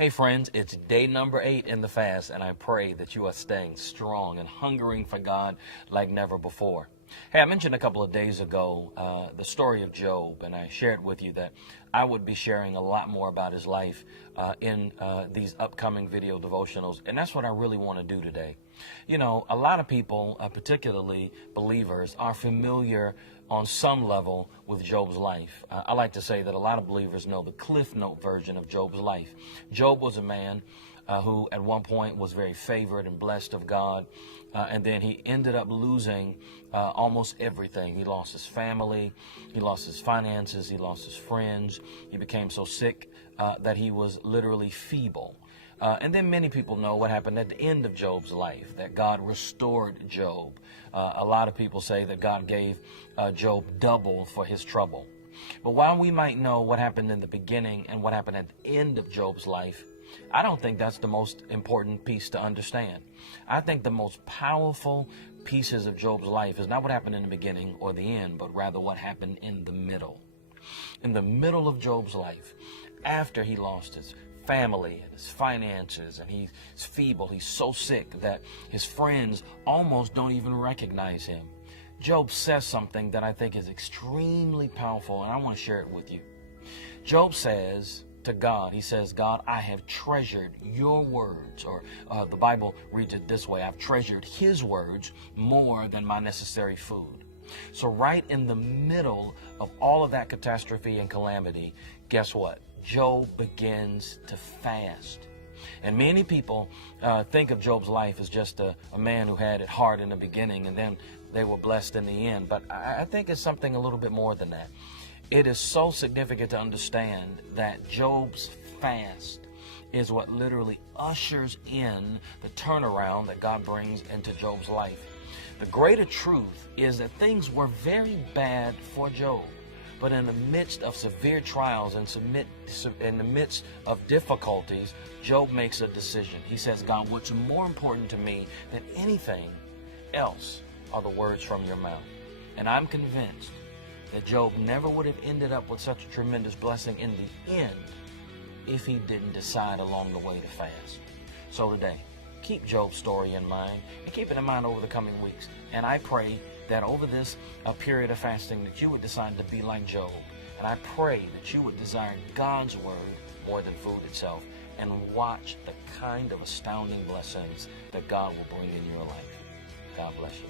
Hey friends, it's day number 8 in the fast, and I pray that you are staying strong and hungering for God like never before. Hey, I mentioned a couple of days ago the story of Job, and I shared with you that I would be sharing a lot more about his life in these upcoming video devotionals, and that's what I really want to do today. You know, a lot of people, particularly believers, are familiar on some level with Job's life. I like to say that a lot of believers know the Cliff Note version of Job's life. Job was a man who at one point was very favored and blessed of God, and then he ended up losing almost everything. He lost his family, he lost his finances, he lost his friends. He became so sick that he was literally feeble. And then many people know what happened at the end of Job's life, that God restored Job. A lot of people say that God gave Job double for his trouble. But while we might know what happened in the beginning and what happened at the end of Job's life, I don't think that's the most important piece to understand. I think the most powerful pieces of Job's life is not what happened in the beginning or the end, but rather what happened in the middle. In the middle of Job's life, after he lost his family and his finances, and he's feeble, he's so sick that his friends almost don't even recognize him, Job says something that I think is extremely powerful, and I want to share it with you. Job says to God, he says, God, I have treasured your words, or the Bible reads it this way, I've treasured his words more than my necessary food. So right in the middle of all of that catastrophe and calamity, guess what? Job begins to fast. And many people think of Job's life as just a man who had it hard in the beginning and then they were blessed in the end. But I think it's something a little bit more than that. It is so significant to understand that Job's fast is what literally ushers in the turnaround that God brings into Job's life. The greater truth is that things were very bad for Job. But in the midst of severe trials and in the midst of difficulties, Job makes a decision. He says, God, what's more important to me than anything else are the words from your mouth. And I'm convinced that Job never would have ended up with such a tremendous blessing in the end if he didn't decide along the way to fast. So today, keep Job's story in mind and keep it in mind over the coming weeks. And I pray that over this period of fasting that you would decide to be like Job. And I pray that you would desire God's word more than food itself and watch the kind of astounding blessings that God will bring in your life. God bless you.